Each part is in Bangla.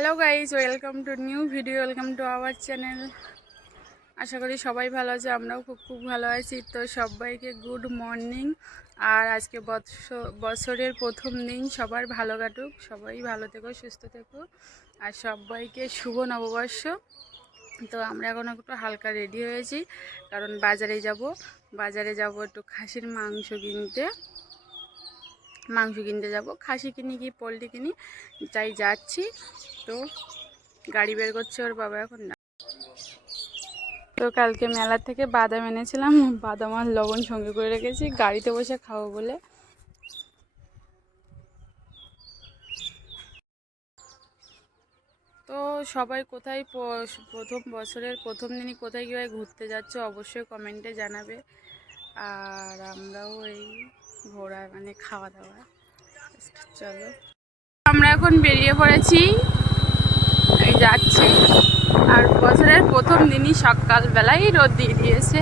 Hello guys welcome to new video welcome to our channel আশা করি সবাই ভালো আছে, আমরাও খুব খুব ভালো আছি। তো সবাইকে গুড মর্নিং আর আজকে বছরের প্রথম দিন, সবার ভালো কাটুক, সবাই ভালো থেকো, সুস্থ থেকো। আর সবাইকে শুভ নববর্ষ। তো আমরা এখন একটু হালকা রেডি হয়েছি, কারণ বাজারে যাব। বাজারে যাব একটু খাসির মাংস কিনতে। মাংস কিনতে যাব, খাসি কিনি কি, পোলট্রি কিনি তাই যাচ্ছি। তো গাড়ি বের করছে ওর বাবা এখন না। তো কালকে মেলা থেকে বাদাম এনেছিলাম বাদাম আর লবণ সঙ্গে করে রেখেছি গাড়িতে বসে খাব বলে। তো সবাই কোথায় প্রথম বছরের প্রথম দিনই কোথায় কীভাবে ঘুরতে যাচ্ছে অবশ্যই কমেন্টে জানাবে। আর আমরাও এই ঘোরা মানে খাওয়া দাওয়া। চলো। আমরা এখন বেরিয়ে পড়েছি। যাচ্ছি। আর বছরের প্রথম দিনই সকালবেলায় রোদ দিয়ে দিয়েছে।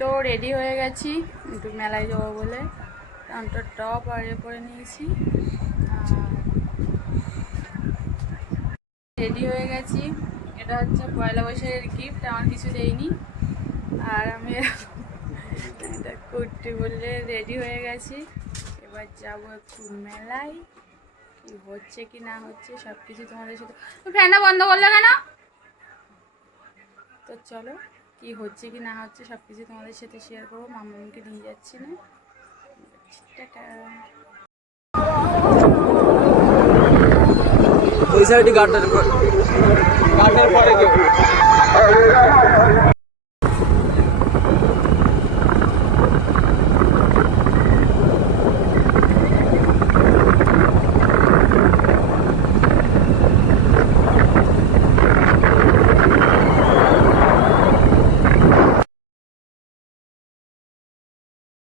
তো রেডি হয়ে গেছি, একটু মেলায় যাব বলে। তো টপ আর এ পরে নিয়েছি। রেডি হয়ে গেছি। এটা হচ্ছে পয়লা বৈশাখের গিফট আমার কিছু দেয়নি আর আমি এটা কুর্তি বললে রেডি হয়ে গেছি। এবার যাব একটু মেলায়। হচ্ছে কি না হচ্ছে সব কিছু তোমাদের সাথে ফ্যানটা বন্ধ করলে কেন? তো চলো, কি হচ্ছে কি না হচ্ছে সব কিছু তোমাদের সাথে শেয়ার করব। মামাকে নিয়ে যাচ্ছি না। ওই সাইডে গার্ডের গার্ডের পরে কেউ